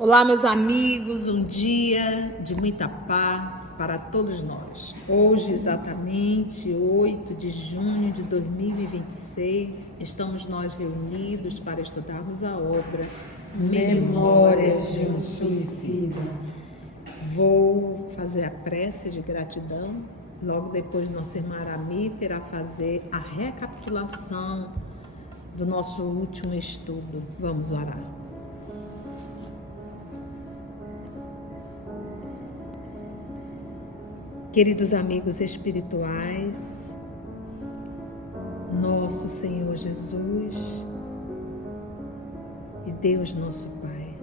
Olá, meus amigos, um dia de muita paz para todos nós. Hoje, exatamente 8 de junho de 2026, estamos nós reunidos para estudarmos a obra Memórias de um Suicida. Vou fazer a prece de gratidão. Logo depois, nossa irmã Arami irá fazer a recapitulação do nosso último estudo. Vamos orar. Queridos amigos espirituais, nosso Senhor Jesus e Deus nosso Pai,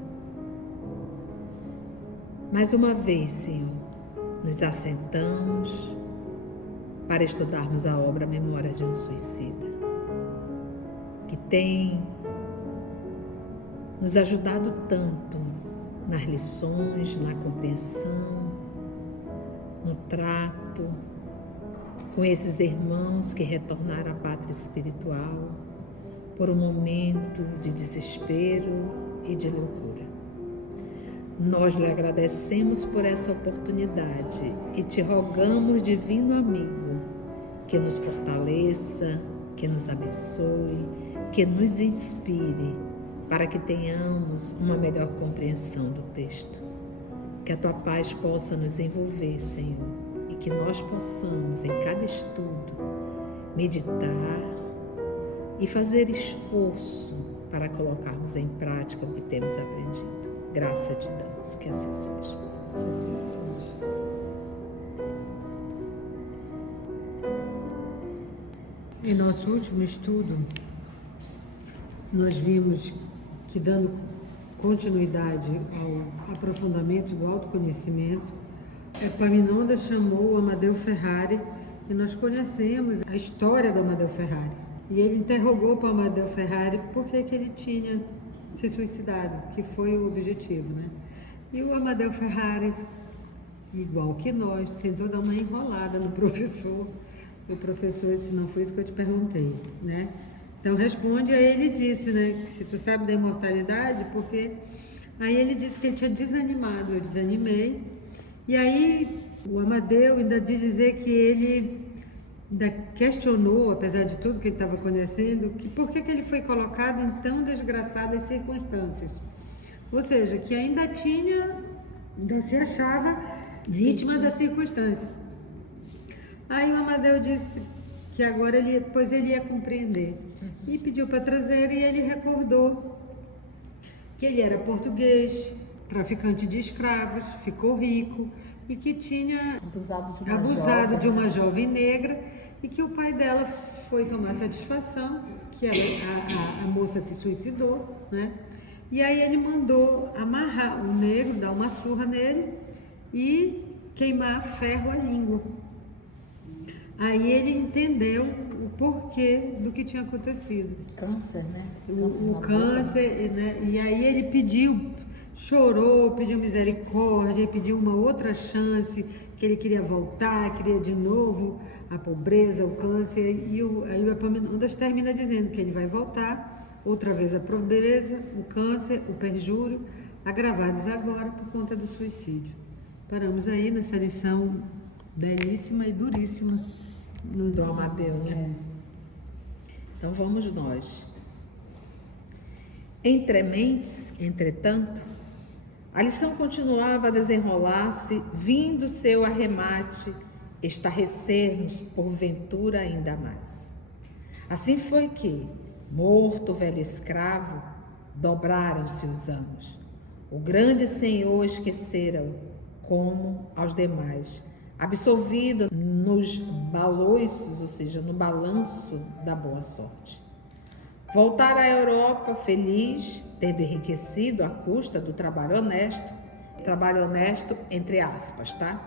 mais uma vez, Senhor, nos assentamos para estudarmos a obra Memória de um Suicida, que tem nos ajudado tanto nas lições, na compreensão, no trato com esses irmãos que retornaram à pátria espiritual por um momento de desespero e de loucura. Nós lhe agradecemos por essa oportunidade e te rogamos, divino amigo, que nos fortaleça, que nos abençoe, que nos inspire para que tenhamos uma melhor compreensão do texto. Que a tua paz possa nos envolver, Senhor, e que nós possamos, em cada estudo, meditar e fazer esforço para colocarmos em prática o que temos aprendido. Graça te damos, que assim seja. Em nosso último estudo, nós vimos que, dando continuidade ao aprofundamento do autoconhecimento, Epaminondas chamou o Amadeu Ferrari, e nós conhecemos a história do Amadeu Ferrari. E ele interrogou para o Amadeu Ferrari por que ele tinha se suicidado, que foi o objetivo, né? E o Amadeu Ferrari, igual que nós, tentou dar uma enrolada no professor. O professor disse: não foi isso que eu te perguntei, né? Então responde, aí ele disse, né, que se tu sabe da imortalidade, porque aí ele disse que ele tinha desanimado, eu desanimei, e aí o Amadeu ainda diz dizer que ele ainda questionou, apesar de tudo que ele estava conhecendo, que por que ele foi colocado em tão desgraçadas circunstâncias, ou seja, que ainda se achava vítima da circunstância. Aí o Amadeu disse que agora ele ia compreender. E pediu para trazer, e ele recordou que ele era português, traficante de escravos, ficou rico e que tinha abusado de uma jovem negra, e que o pai dela foi tomar satisfação, que a moça se suicidou, né? E aí ele mandou amarrar o negro, dar uma surra nele e queimar a ferro a língua. Aí ele entendeu o porquê do que tinha acontecido. Câncer, né? O câncer, né? E aí ele pediu, chorou, pediu misericórdia, pediu uma outra chance, que ele queria voltar, queria de novo a pobreza, o câncer. Aí o Epaminondas termina dizendo que ele vai voltar, outra vez a pobreza, o câncer, o perjúrio, agravados agora por conta do suicídio. Paramos aí nessa lição belíssima e duríssima do Amadeu, né? Então vamos nós. Entre mentes, entretanto, a lição continuava a desenrolar-se, vindo seu arremate estarrecer-nos porventura ainda mais. Assim foi que, morto o velho escravo, dobraram-se os anos. O grande senhor esquecera-o, como aos demais, absolvido nos baloiços, ou seja, no balanço da boa sorte. Voltar à Europa feliz, tendo enriquecido à custa do trabalho honesto entre aspas, tá?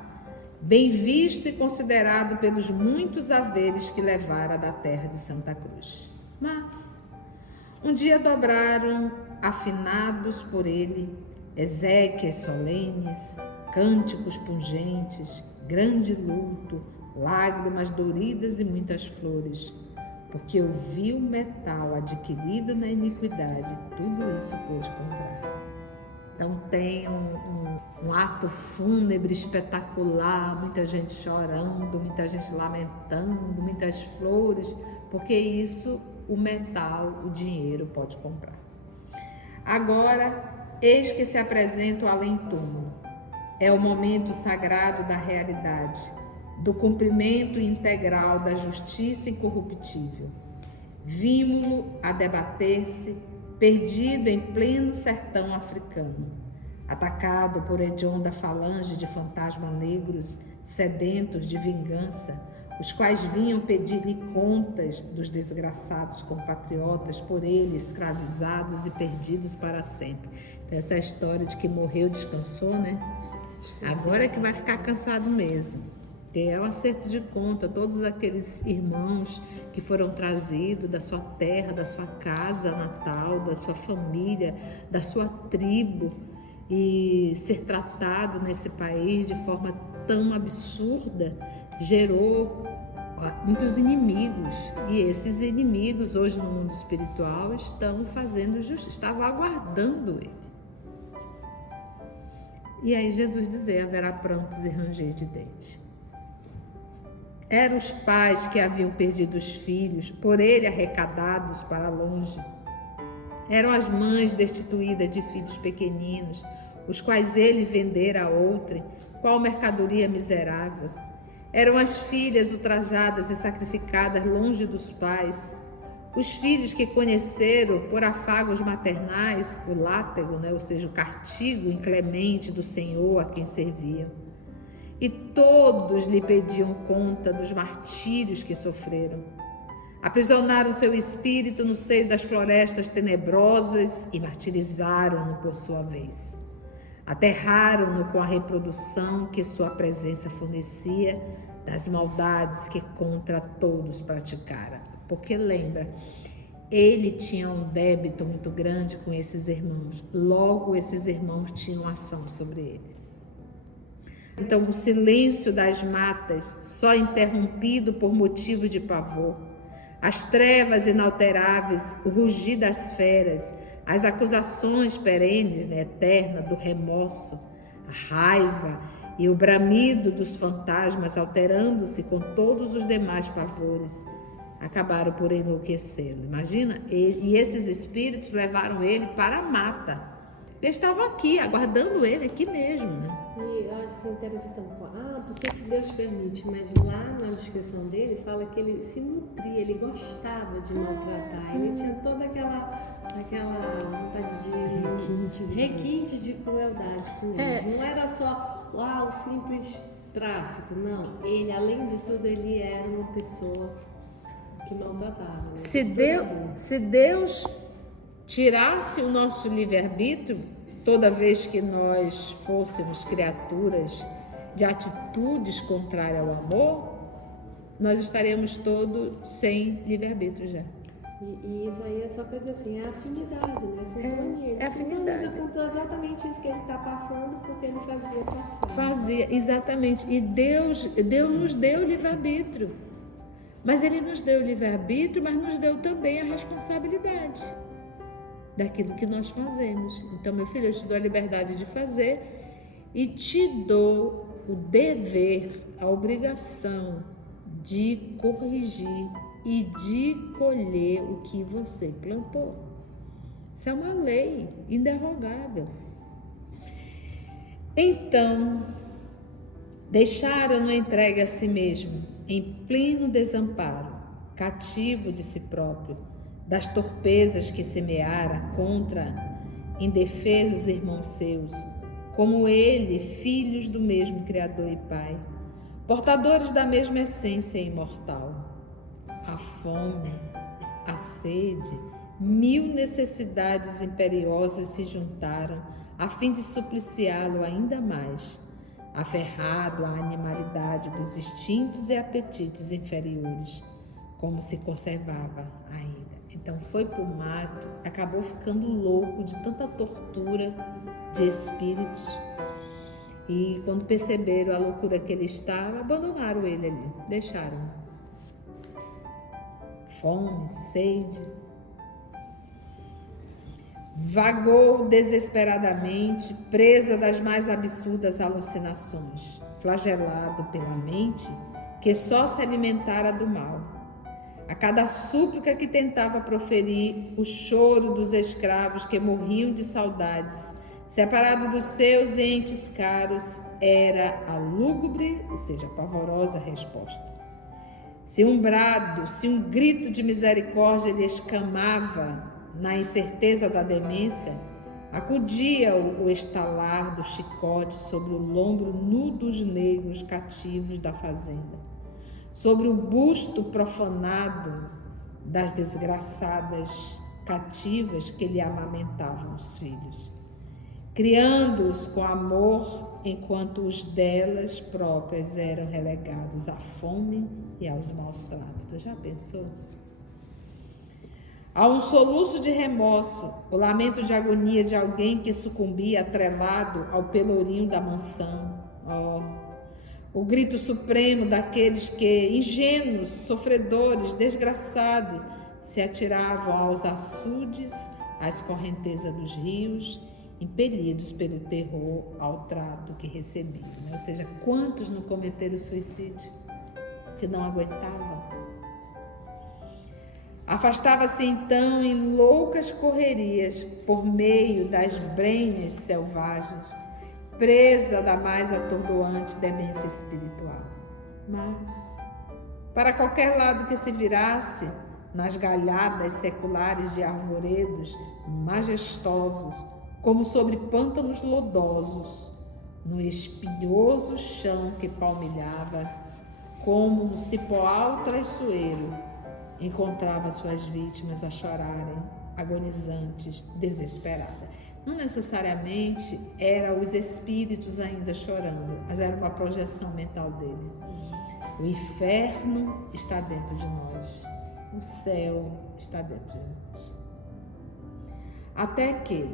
Bem visto e considerado pelos muitos haveres que levara da terra de Santa Cruz. Mas um dia dobraram, afinados por ele, exéquias solenes, cânticos pungentes, grande luto, lágrimas doridas e muitas flores, porque o vil metal adquirido na iniquidade, tudo isso pôde comprar. Então tem um ato fúnebre espetacular, muita gente chorando, muita gente lamentando, muitas flores, porque isso o metal, o dinheiro pode comprar. Agora, eis que se apresenta o além-túmulo. É o momento sagrado da realidade, do cumprimento integral da justiça incorruptível. Vimos-lo a debater-se, perdido em pleno sertão africano, atacado por hedionda falange de fantasmas negros, sedentos de vingança, os quais vinham pedir-lhe contas dos desgraçados compatriotas, por ele escravizados e perdidos para sempre. Então, essa história de que morreu, descansou, né? Agora é que vai ficar cansado mesmo. É o acerto de conta, todos aqueles irmãos que foram trazidos da sua terra, da sua casa natal, da sua família, da sua tribo, e ser tratado nesse país de forma tão absurda, gerou muitos inimigos. E esses inimigos, hoje no mundo espiritual, estão fazendo justiça, estavam aguardando ele. E aí Jesus dizia: haverá prantos e ranger de dente. Eram os pais que haviam perdido os filhos, por ele arrecadados para longe. Eram as mães destituídas de filhos pequeninos, os quais ele vendera a outrem, qual mercadoria miserável. Eram as filhas ultrajadas e sacrificadas longe dos pais, os filhos que conheceram por afagos maternais o látego, ou seja, o castigo inclemente do Senhor a quem serviam. E todos lhe pediam conta dos martírios que sofreram. Aprisionaram seu espírito no seio das florestas tenebrosas e martirizaram-no por sua vez. Aterraram-no com a reprodução que sua presença fornecia das maldades que contra todos praticara. Porque lembra, ele tinha um débito muito grande com esses irmãos, logo esses irmãos tinham ação sobre ele. Então o silêncio das matas, só interrompido por motivo de pavor, as trevas inalteráveis, o rugir das feras, as acusações perenes, eternas do remorso, a raiva e o bramido dos fantasmas, alterando-se com todos os demais pavores, acabaram por enlouquecê-lo. Imagina, e esses espíritos levaram ele para a mata. Eles estavam aqui, aguardando ele aqui mesmo, né? E eu acho assim, interessante, porque Deus permite, mas lá na descrição dele fala que ele se nutria, ele gostava de maltratar, ele tinha toda aquela vontade de requintes de crueldade com eles. Não era só o simples tráfico, não. Ele, além de tudo, ele era uma pessoa que maltratava. Né? Se Deus tirasse o nosso livre-arbítrio, toda vez que nós fôssemos criaturas de atitudes contrárias ao amor, nós estaríamos todos sem livre-arbítrio já. E isso aí é só para dizer assim, é afinidade, né? Sintonia. É afinidade. Ele contou exatamente isso que ele está passando, porque ele fazia passar. Fazia, exatamente. E Deus nos deu livre-arbítrio. Mas Ele nos deu livre-arbítrio, mas nos deu também a responsabilidade daquilo que nós fazemos. Então, meu filho, eu te dou a liberdade de fazer e te dou o dever, a obrigação de corrigir e de colher o que você plantou. Isso é uma lei inderrogável. Então, deixaram-no entregue a si mesmo, em pleno desamparo, cativo de si próprio, das torpezas que semeara contra indefesos irmãos seus, como ele, filhos do mesmo Criador e Pai, portadores da mesma essência imortal. A fome, a sede, 1000 necessidades imperiosas se juntaram a fim de supliciá-lo ainda mais, aferrado à animalidade dos instintos e apetites inferiores, como se conservava ainda. Então foi para o mato, acabou ficando louco de tanta tortura de espíritos. E quando perceberam a loucura que ele estava, abandonaram ele ali, deixaram. Fome, sede. Vagou desesperadamente, presa das mais absurdas alucinações, flagelado pela mente que só se alimentara do mal. A cada súplica que tentava proferir, o choro dos escravos que morriam de saudades, separado dos seus entes caros, era a lúgubre, ou seja, a pavorosa resposta. Se um brado, se um grito de misericórdia lhe escamava na incerteza da demência, acudia o estalar do chicote sobre o lombro nu dos negros cativos da fazenda, sobre o busto profanado das desgraçadas cativas que lhe amamentavam os filhos, criando-os com amor, enquanto os delas próprias eram relegados à fome e aos maus tratos. Tu já pensou? Há um soluço de remorso, o lamento de agonia de alguém que sucumbia atrelado ao pelourinho da mansão. O grito supremo daqueles que, ingênuos, sofredores, desgraçados, se atiravam aos açudes, às correntezas dos rios, impelidos pelo terror ao trato que recebiam. Ou seja, quantos não cometeram suicídio que não aguentavam? Afastava-se então em loucas correrias por meio das brenhas selvagens, presa da mais atordoante demência espiritual. Mas, para qualquer lado que se virasse, nas galhadas seculares de arvoredos majestosos, como sobre pântanos lodosos, no espinhoso chão que palmilhava, como no cipoal traiçoeiro, encontrava suas vítimas a chorarem, agonizantes, desesperadas. Não necessariamente eram os espíritos ainda chorando, mas era uma projeção mental dele. O inferno está dentro de nós, o céu está dentro de nós. Até que,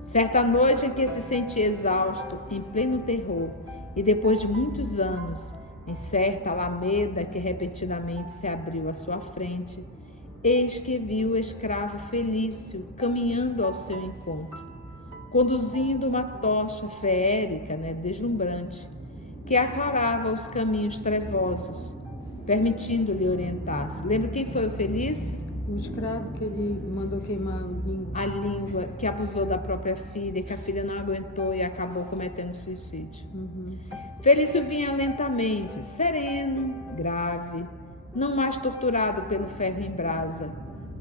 certa noite em que se sentia exausto, em pleno terror, e depois de muitos anos, em certa alameda que repentinamente se abriu à sua frente, eis que viu o escravo Felício caminhando ao seu encontro, conduzindo uma tocha feérica, deslumbrante, que aclarava os caminhos trevosos, permitindo-lhe orientar-se. Lembra quem foi o Felício? O escravo que ele mandou queimar a língua, que abusou da própria filha, que a filha não aguentou e acabou cometendo suicídio. Felício vinha lentamente, sereno, grave, não mais torturado pelo ferro em brasa,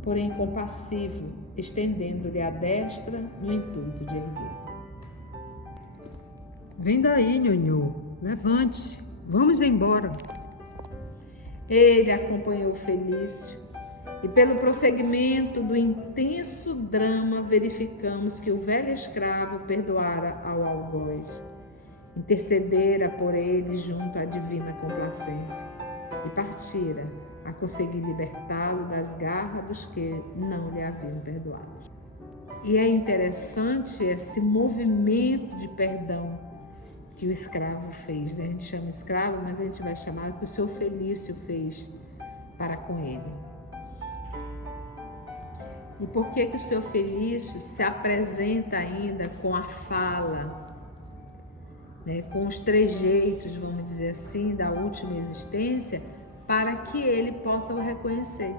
porém compassivo, estendendo-lhe a destra no intuito de erguer. Vem daí, nhonhô, levante, vamos embora. Ele acompanhou Felício, e pelo prosseguimento do intenso drama verificamos que o velho escravo perdoara ao algoz, intercedera por ele junto à divina complacência e partira a conseguir libertá-lo das garras dos que não lhe haviam perdoado. E é interessante esse movimento de perdão que o escravo fez. A gente chama escravo, mas a gente vai chamar que o seu Felício fez para com ele. E por que o seu Felício se apresenta ainda com a fala, com os trejeitos, vamos dizer assim, da última existência, para que ele possa o reconhecer?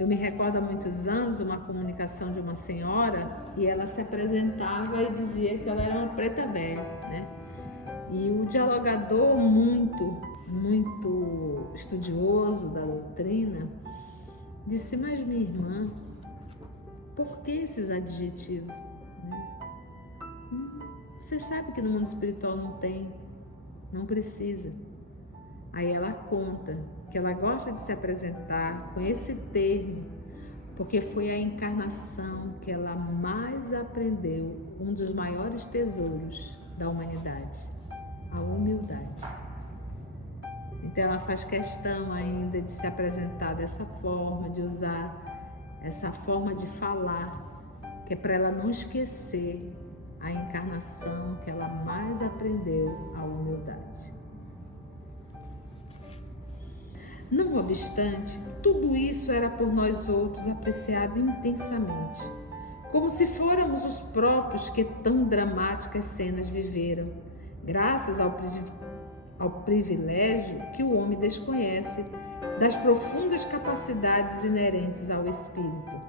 Eu me recordo há muitos anos uma comunicação de uma senhora e ela se apresentava e dizia que ela era uma preta velha, E o dialogador muito estudioso da doutrina disse: mas minha irmã, por que esses adjetivos? Você sabe que no mundo espiritual não precisa. Aí ela conta que ela gosta de se apresentar com esse termo, porque foi a encarnação que ela mais aprendeu, um dos maiores tesouros da humanidade, a humildade. Então ela faz questão ainda de se apresentar dessa forma, de usar essa forma de falar, que é para ela não esquecer a encarnação que ela mais aprendeu, a humildade. Não obstante, tudo isso era por nós outros apreciado intensamente, como se fôramos os próprios que tão dramáticas cenas viveram, graças ao privilégio que o homem desconhece das profundas capacidades inerentes ao espírito,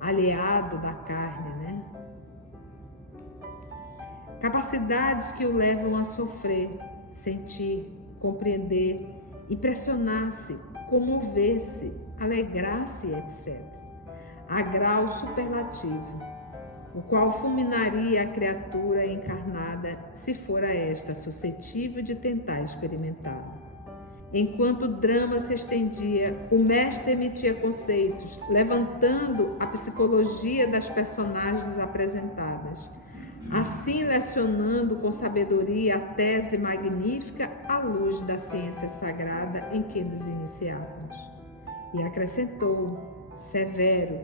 aliado da carne, né? Capacidades que o levam a sofrer, sentir, compreender, impressionar-se, comover-se, alegrar-se, etc. A grau superlativo, o qual fulminaria a criatura encarnada se fora esta suscetível de tentar experimentá-lo. Enquanto o drama se estendia, o mestre emitia conceitos, levantando a psicologia das personagens apresentadas, assim lecionando com sabedoria a tese magnífica à luz da ciência sagrada em que nos iniciávamos. E acrescentou, severo,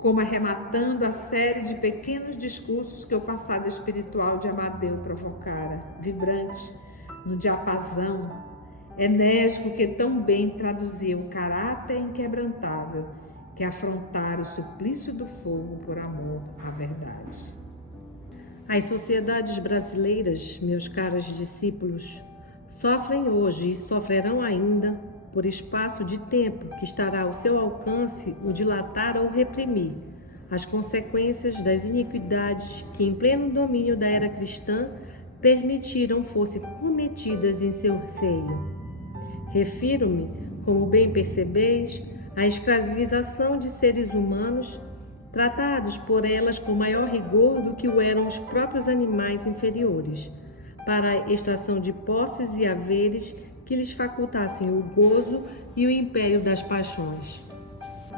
como arrematando a série de pequenos discursos que o passado espiritual de Amadeu provocara, vibrante, no diapasão, enérgico que tão bem traduzia o caráter inquebrantável que afrontara o suplício do fogo por amor à verdade. As sociedades brasileiras, meus caros discípulos, sofrem hoje e sofrerão ainda, por espaço de tempo que estará ao seu alcance o dilatar ou reprimir, as consequências das iniquidades que, em pleno domínio da era cristã, permitiram fossem cometidas em seu seio. Refiro-me, como bem percebeis, à escravização de seres humanos, tratados por elas com maior rigor do que o eram os próprios animais inferiores, para a extração de posses e haveres que lhes facultassem o gozo e o império das paixões.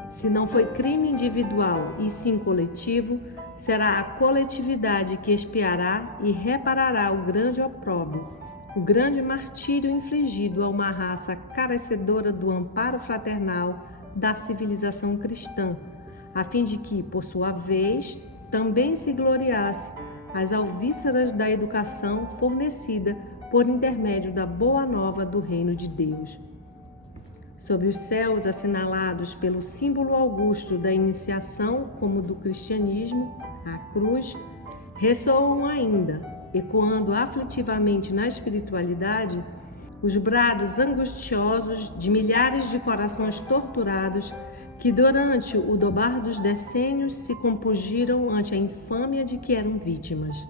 Se não foi crime individual e sim coletivo, será a coletividade que expiará e reparará o grande opróbrio, o grande martírio infligido a uma raça carecedora do amparo fraternal da civilização cristã, a fim de que, por sua vez, também se gloriasse as alvíceras da educação fornecida por intermédio da boa nova do reino de Deus. Sobre os céus assinalados pelo símbolo augusto da iniciação, como do cristianismo, a cruz, ressoam ainda, ecoando aflitivamente na espiritualidade, os brados angustiosos de milhares de corações torturados que durante o dobar dos decênios se compungiram ante a infâmia de que eram vítimas.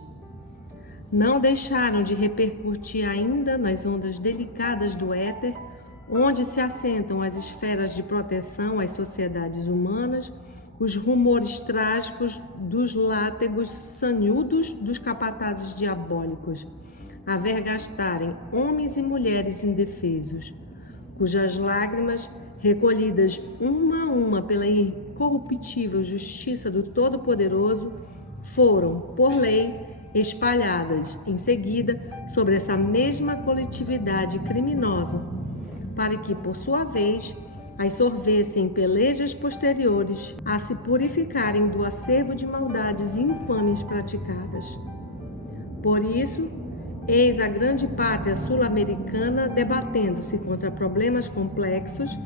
Não deixaram de repercutir ainda nas ondas delicadas do éter, onde se assentam as esferas de proteção às sociedades humanas, os rumores trágicos dos látegos sanhudos dos capatazes diabólicos, a vergastarem homens e mulheres indefesos, cujas lágrimas, recolhidas uma a uma pela incorruptível justiça do Todo-Poderoso, foram, por lei, espalhadas em seguida sobre essa mesma coletividade criminosa, para que, por sua vez, as sorvessem em pelejas posteriores a se purificarem do acervo de maldades infames praticadas. Por isso, eis a grande pátria sul-americana debatendo-se contra problemas complexos,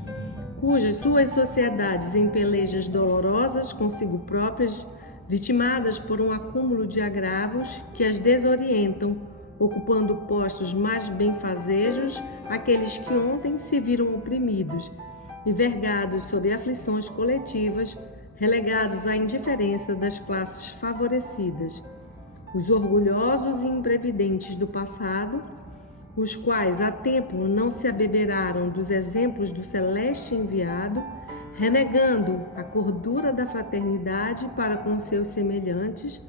cujas suas sociedades em pelejas dolorosas consigo próprias, vitimadas por um acúmulo de agravos que as desorientam, ocupando postos mais benfazejos aqueles que ontem se viram oprimidos e vergados sob aflições coletivas, relegados à indiferença das classes favorecidas, os orgulhosos e imprevidentes do passado, os quais há tempo não se abeberaram dos exemplos do celeste enviado, renegando a cordura da fraternidade para com seus semelhantes,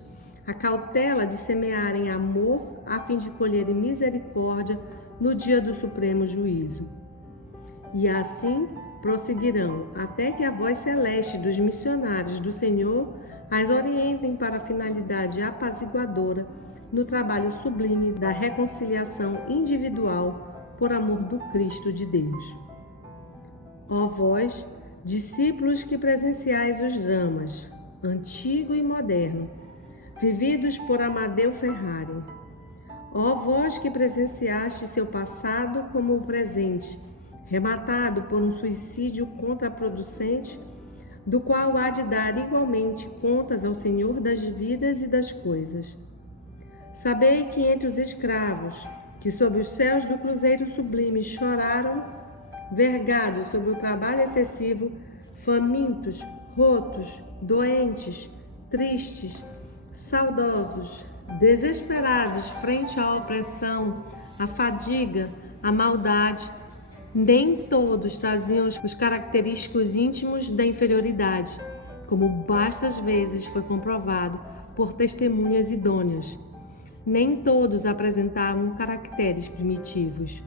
a cautela de semearem amor a fim de colherem misericórdia no dia do supremo juízo. E assim prosseguirão até que a voz celeste dos missionários do Senhor as orientem para a finalidade apaziguadora no trabalho sublime da reconciliação individual por amor do Cristo de Deus. Ó vós, discípulos que presenciais os dramas, antigo e moderno, vividos por Amadeu Ferrari. Ó vós que presenciaste seu passado como o presente, rematado por um suicídio contraproducente, do qual há de dar igualmente contas ao Senhor das vidas e das coisas. Sabei que entre os escravos, que sob os céus do cruzeiro sublime choraram, vergados sobre o trabalho excessivo, famintos, rotos, doentes, tristes, saudosos, desesperados frente à opressão, à fadiga, à maldade, nem todos traziam os característicos íntimos da inferioridade, como bastas vezes foi comprovado por testemunhas idôneas. Nem todos apresentavam caracteres primitivos.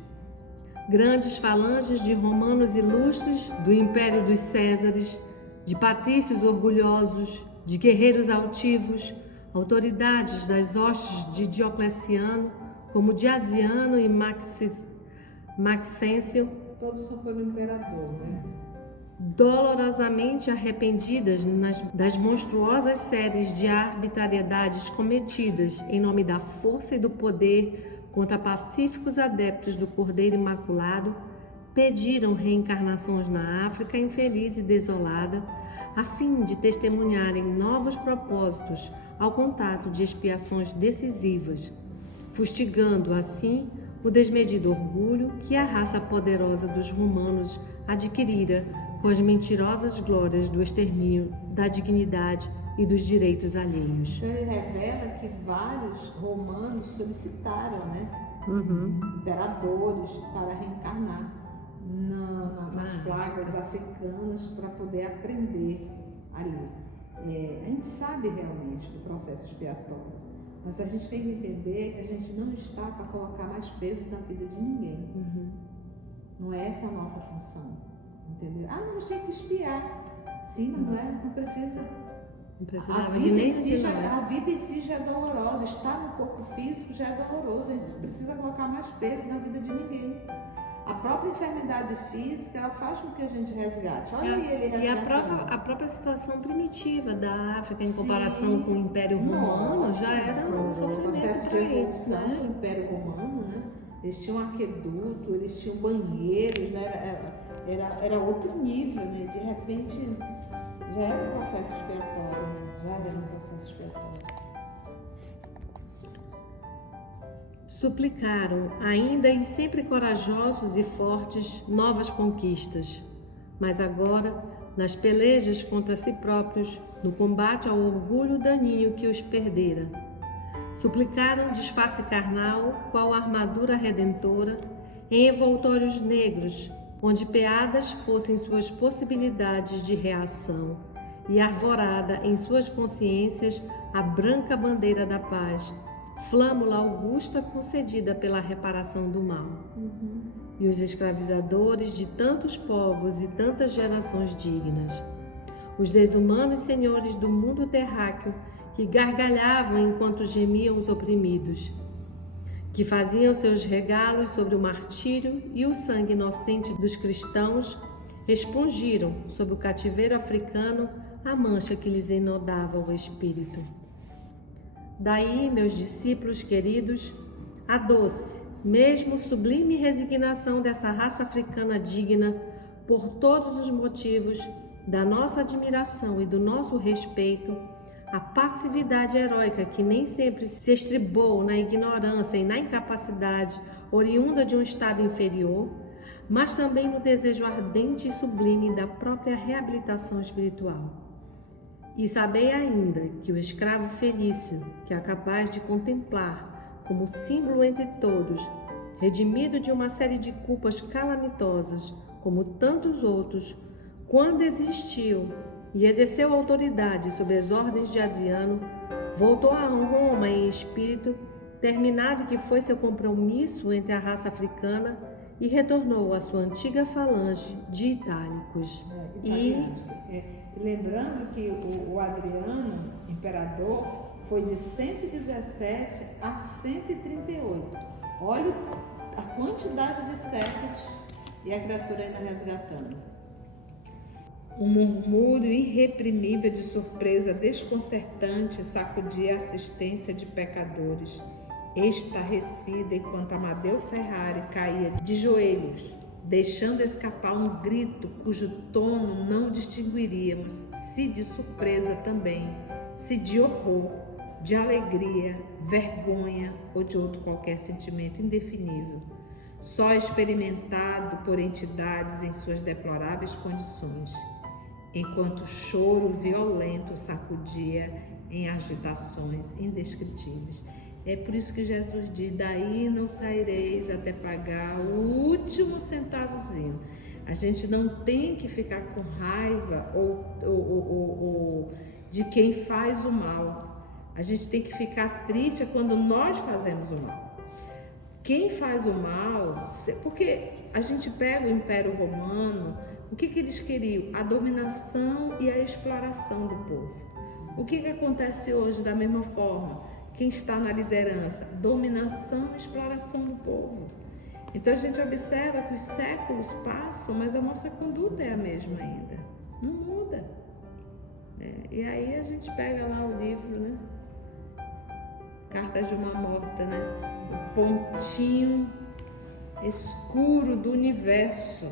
Grandes falanges de romanos ilustres, do império dos Césares, de patrícios orgulhosos, de guerreiros altivos, autoridades das hostes de Diocleciano, como de Adriano e Maxêncio, Todos são pelo imperador, né? dolorosamente arrependidas das monstruosas séries de arbitrariedades cometidas em nome da força e do poder contra pacíficos adeptos do Cordeiro Imaculado, pediram reencarnações na África infeliz e desolada, a fim de testemunharem novos propósitos ao contato de expiações decisivas, fustigando assim o desmedido orgulho que a raça poderosa dos romanos adquirira com as mentirosas glórias do extermínio da dignidade e dos direitos alheios. Então ele revela que vários romanos solicitaram, né? Imperadores para reencarnar nas plagas africanas para poder aprender ali. A gente sabe realmente do processo expiatório, mas a gente tem que entender que a gente não está para colocar mais peso na vida de ninguém. Não é essa a nossa função, entendeu? Ah, não, tem que expiar. Sim, mas não é, não precisa. A vida em si já é dolorosa. Estar no corpo físico já é doloroso. A gente não precisa colocar mais peso na vida de ninguém. A própria enfermidade física, ela faz com que a gente resgate. Olha aí ele resgatando. E a própria situação primitiva da África em comparação com o Império Romano já era um sofrimento. O processo de evolução né? do Império Romano, né? Eles tinham aqueduto, eles tinham banheiros, né? Era outro nível, né? De repente já era um processo expiatório, né? Já era um processo expiatório. Suplicaram, ainda e sempre corajosos e fortes, novas conquistas. Mas agora, nas pelejas contra si próprios, no combate ao orgulho daninho que os perdera. Suplicaram disfarce carnal, qual armadura redentora, em envoltórios negros, onde peadas fossem suas possibilidades de reação, e arvorada em suas consciências a branca bandeira da paz, flâmula augusta concedida pela reparação do mal. E os escravizadores de tantos povos e tantas gerações dignas, os desumanos senhores do mundo terráqueo que gargalhavam enquanto gemiam os oprimidos, que faziam seus regalos sobre o martírio e o sangue inocente dos cristãos, expungiram sob o cativeiro africano a mancha que lhes enodava o espírito. Daí, meus discípulos queridos, a doce, mesmo sublime resignação dessa raça africana digna, por todos os motivos da nossa admiração e do nosso respeito, a passividade heróica que nem sempre se estribou na ignorância e na incapacidade oriunda de um estado inferior, mas também no desejo ardente e sublime da própria reabilitação espiritual. E sabei ainda que o escravo Felício, que é capaz de contemplar como símbolo entre todos, redimido de uma série de culpas calamitosas, como tantos outros, quando existiu e exerceu autoridade sobre as ordens de Adriano, voltou a Roma em espírito, terminado que foi seu compromisso entre a raça africana, e retornou à sua antiga falange de itálicos. Lembrando que o Adriano, imperador, foi de 117 a 138. Olha a quantidade de séculos e a criatura ainda resgatando. Um murmúrio irreprimível de surpresa desconcertante sacudia a assistência de pecadores, estarrecida enquanto Amadeu Ferrari caía de joelhos deixando escapar um grito cujo tono não distinguiríamos, se de surpresa também, se de horror, de alegria, vergonha ou de outro qualquer sentimento indefinível, só experimentado por entidades em suas deploráveis condições, enquanto o choro violento sacudia em agitações indescritíveis. É por isso que Jesus diz: daí não saireis até pagar o último centavozinho. A gente não tem que ficar com raiva ou de quem faz o mal. A gente tem que ficar triste quando nós fazemos o mal. Quem faz o mal, porque a gente pega o Império Romano, o que eles queriam? A dominação e a exploração do povo. O que acontece hoje da mesma forma? Quem está na liderança? Dominação e exploração do povo. Então a gente observa que os séculos passam, mas a nossa conduta é a mesma ainda. Não muda. E aí a gente pega lá o livro, né? Cartas de uma Morta, né? O pontinho escuro do universo,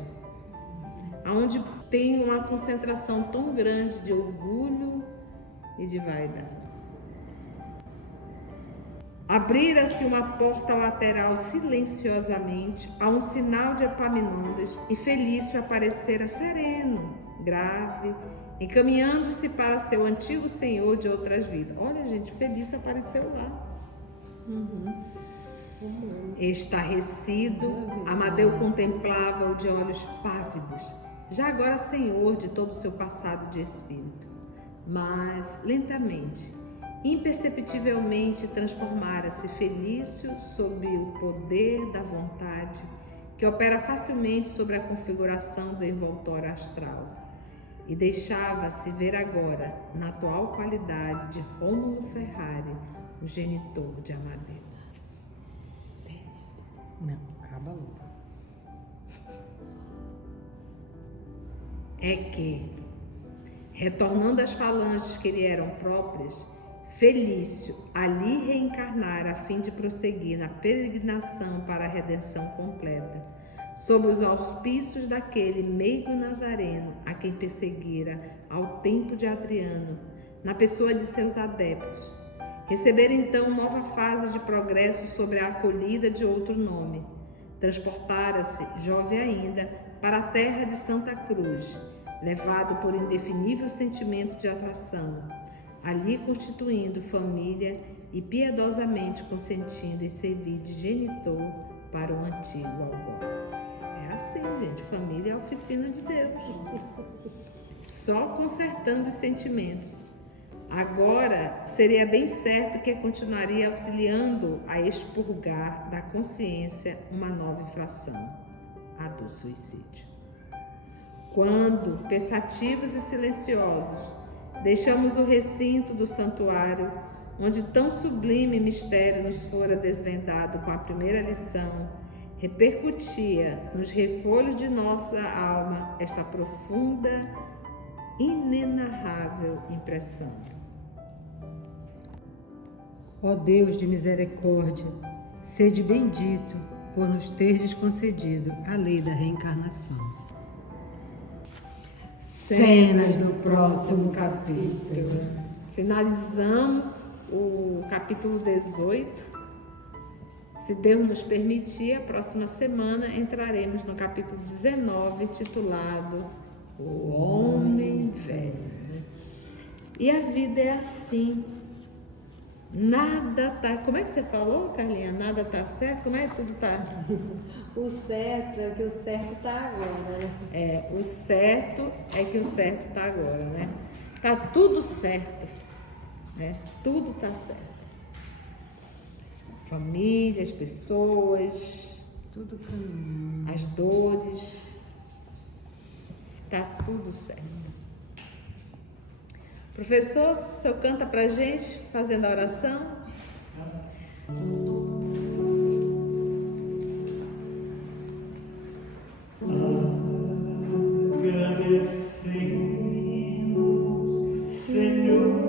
onde tem uma concentração tão grande de orgulho e de vaidade. Abrira-se uma porta lateral silenciosamente a um sinal de Epaminondas e Felício aparecera sereno, grave, encaminhando-se para seu antigo senhor de outras vidas. Olha, gente, Felício apareceu lá. Estarrecido, Amadeu contemplava-o de olhos pávidos, já agora senhor de todo o seu passado de espírito. Mas, lentamente, imperceptivelmente transformara-se Felício sob o poder da vontade, que opera facilmente sobre a configuração do envoltório astral, e deixava-se ver agora, na atual qualidade de Rômulo Ferrari, o genitor de Amadeu. Não, acaba logo. É que, retornando às falanges que lhe eram próprias, Felício ali reencarnara a fim de prosseguir na peregrinação para a redenção completa, sob os auspícios daquele meigo nazareno a quem perseguira ao tempo de Adriano, na pessoa de seus adeptos. Recebera então nova fase de progresso sobre a acolhida de outro nome. Transportara-se, jovem ainda, para a terra de Santa Cruz, levado por indefinível sentimento de atração, ali constituindo família e piedosamente consentindo em servir de genitor para o antigo algoz. É assim, gente, família é a oficina de Deus, só consertando os sentimentos. Agora, seria bem certo que continuaria auxiliando a expurgar da consciência uma nova infração, a do suicídio. Quando, pensativos e silenciosos, deixamos o recinto do santuário, onde tão sublime mistério nos fora desvendado com a primeira lição, repercutia nos refolhos de nossa alma esta profunda, inenarrável impressão. Ó Deus de misericórdia, sede bendito por nos terdes concedido a lei da reencarnação. Cenas do próximo capítulo. Finalizamos o capítulo 18. Se Deus nos permitir, a próxima semana entraremos no capítulo 19, titulado O Homem Velho. E a vida é assim. Nada tá... Como é que você falou, Carlinha? Nada tá certo? Como é que tudo tá? O certo é que o certo tá agora, né? O certo é que o certo tá agora, né? Tá tudo certo, né? Tudo tá certo. Família, as pessoas, Tudo caminho. as dores, tá tudo certo. Professor, o senhor canta pra gente, fazendo a oração? Agradecemos, Senhor,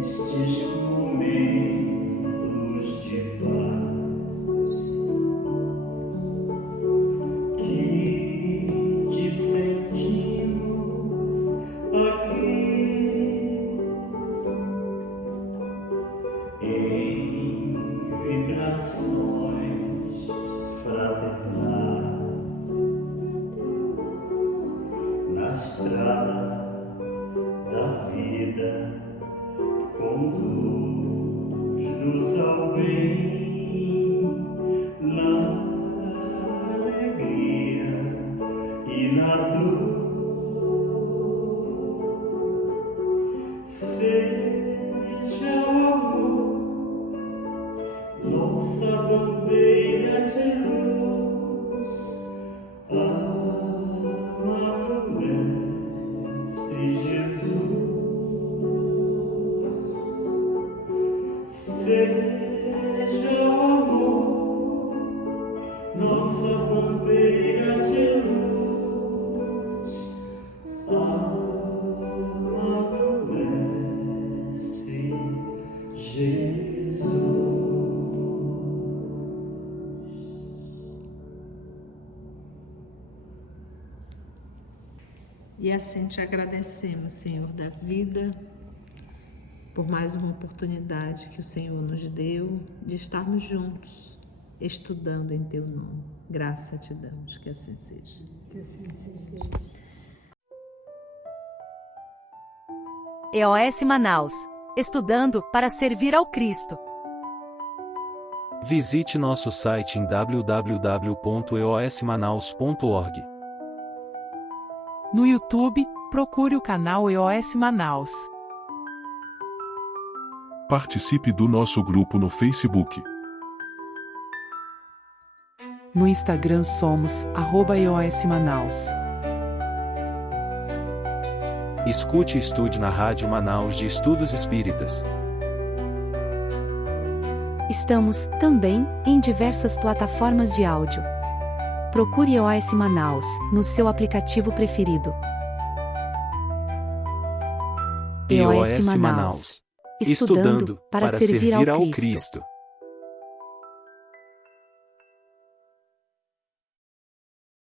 estes momentos de paz. na estrada da vida, conduz-nos ao bem, na alegria e na dor. Seja o amor nossa bandeira de luz, amado Mestre Jesus. Seja o amor nossa bandeira de luz, amado Mestre Jesus. E assim te agradecemos, Senhor da vida, por mais uma oportunidade que o Senhor nos deu de estarmos juntos, estudando em Teu nome. Graça te damos, que assim seja. EOS Manaus. Estudando para servir ao Cristo. Visite nosso site em www.eosmanaus.org. No YouTube, procure o canal EOS Manaus. Participe do nosso grupo no Facebook. No Instagram somos @EOS Manaus. Escute e estude na Rádio Manaus de Estudos Espíritas. Estamos, também, em diversas plataformas de áudio. Procure EOS Manaus, no seu aplicativo preferido. EOS Manaus. Estudando para servir ao Cristo.